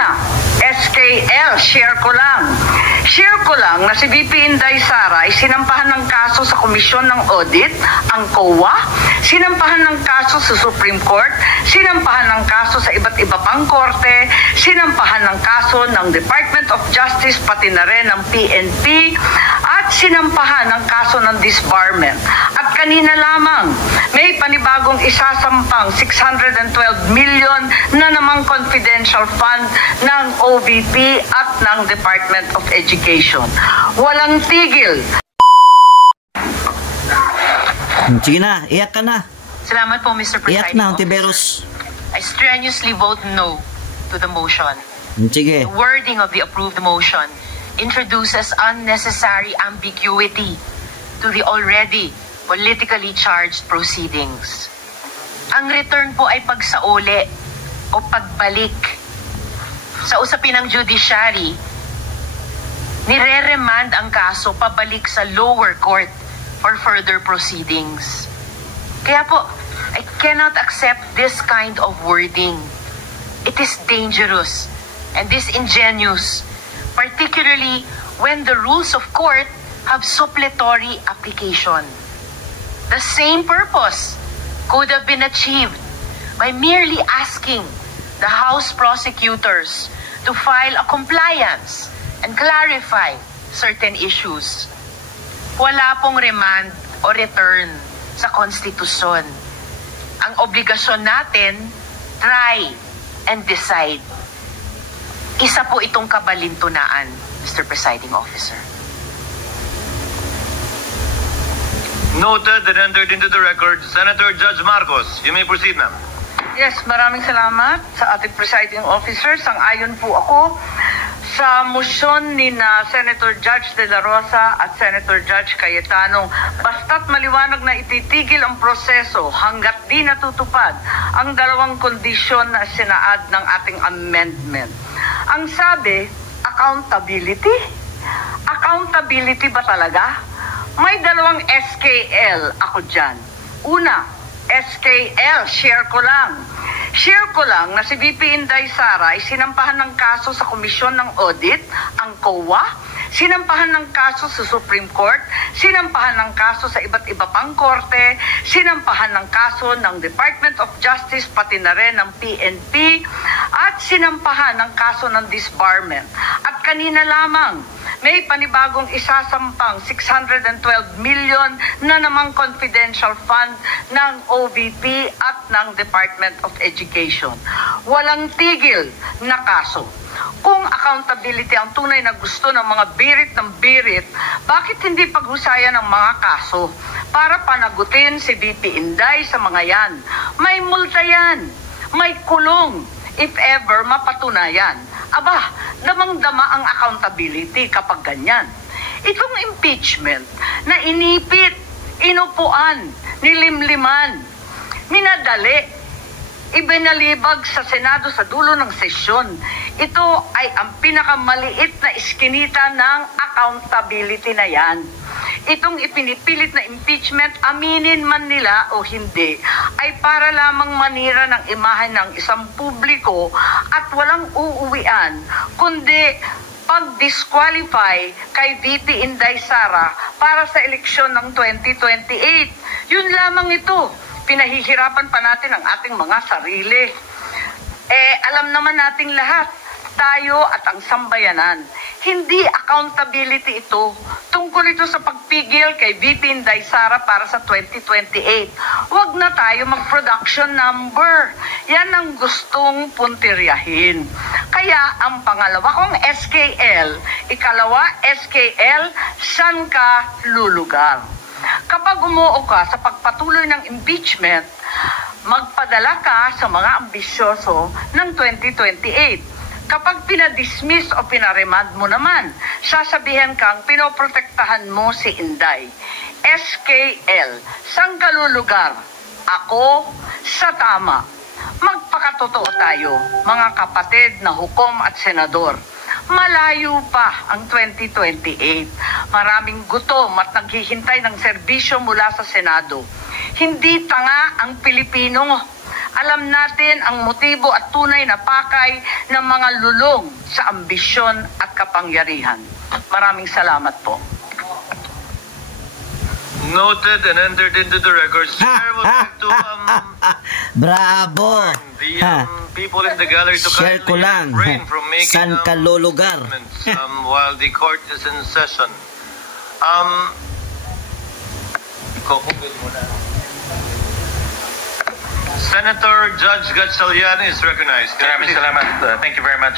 Una, SKL, share ko lang. Share ko lang na si VP Inday Sara ay sinampahan ng kaso sa Komisyon ng Audit, ang COA, sinampahan ng kaso sa Supreme Court, sinampahan ng kaso sa iba't iba pang korte, sinampahan ng kaso ng Department of Justice pati na rin ng PNP, at sinampahan ng kaso ng disbarment. At kanina lamang, may panibagong isasampang 612 million na namang confidential fund ng OVP at ng Department of Education. Walang tigil. Sige na, iyak ka na. Salamat po, Mr. Iyak Presiding na, Officer. Tiberos. I strenuously vote no to the motion. Sige. The wording of the approved motion introduces unnecessary ambiguity to the already politically charged proceedings. Ang return po ay pagsauli o pagbalik. Sa usapin ng judiciary, nire-remand ang kaso pabalik sa lower court for further proceedings. Kaya po, I cannot accept this kind of wording. It is dangerous and disingenuous, particularly when the rules of court have suppletory application. The same purpose could have been achieved by merely asking the House prosecutors to file a compliance and clarify certain issues. Wala pong remand o return sa konstitusyon. Ang obligasyon natin, try and decide. Isa po itong kabalintunaan, Mr. Presiding Officer. Noted and entered into the record, Senator Judge Marcos. You may proceed, ma'am. Yes, maraming salamat sa ating presiding officer. Sang-ayon po ako sa motion ni na Senator Judge De La Rosa at Senator Judge Cayetano. Basta't maliwanag na ititigil ang proseso hanggat di natutupad ang dalawang kondisyon na sinaad ng ating amendment. Ang sabi, accountability? Accountability ba talaga? May dalawang SKL ako dyan. Una, SKL, share ko lang. Share ko lang na si VP Inday Sara ay sinampahan ng kaso sa Komisyon ng Audit, ang COA, sinampahan ng kaso sa Supreme Court, sinampahan ng kaso sa iba't iba pang korte, sinampahan ng kaso ng Department of Justice pati na rin ng PNP, at sinampahan ng kaso ng disbarment. At kanina lamang, may panibagong isasampang 612 million na namang confidential fund ng OVP at ng Department of Education. Walang tigil na kaso. Kung accountability ang tunay na gusto ng mga birit ng birit, bakit hindi paghusayan ng mga kaso para panagutin si VP Inday sa mga yan? May multa yan, may kulong if ever mapatunayan. Aba, damang-dama ang accountability kapag ganyan. Itong impeachment na inipit, inupuan, nilimliman, minadali, ibinalibag sa Senado sa dulo ng sesyon. Ito ay ang pinakamaliit na iskinita ng accountability na yan. Itong ipinipilit na impeachment, aminin man nila o hindi, ay para lamang manira ng imahe ng isang publiko at walang uuwian, kundi pag-disqualify kay VP Inday Sara para sa eleksyon ng 2028. Yun lamang ito. Pinahihirapan pa natin ang ating mga sarili. Alam naman nating lahat, tayo at ang sambayanan, hindi accountability ito. Tungkol ito sa pagpigil kay VP Inday Sara para sa 2028. Huwag na tayo mag-production number. Yan ang gustong puntiryahin. Kaya ang pangalawa kong SKL, ikalawa SKL, saan ka lulugar? Kapag umuo ka sa pagpatuloy ng impeachment, magpadala ka sa mga ambisyoso ng 2028. Kapag pinadismiss o pinaremand mo naman, sasabihin kang pinoprotektahan mo si Inday. SKL, saan ka lulugar? Ako sa tama. Magpakatotoo tayo, mga kapatid na hukom at senador. Malayo pa ang 2028. Maraming gutom at naghihintay ng serbisyo mula sa Senado. Hindi tanga ang Pilipino Alam natin ang motibo at tunay na pakay ng mga lulong sa ambisyon at kapangyarihan. Maraming salamat po. Noted and entered into the records. Chair would like to Bravo! the people in the gallery to Share ko kindly lang. refrain from making San ka lulugar? statements, while the court is in session. Kukumpit muna. Senator Judge Gatchalian is recognized. Maraming salamat. Thank you very much.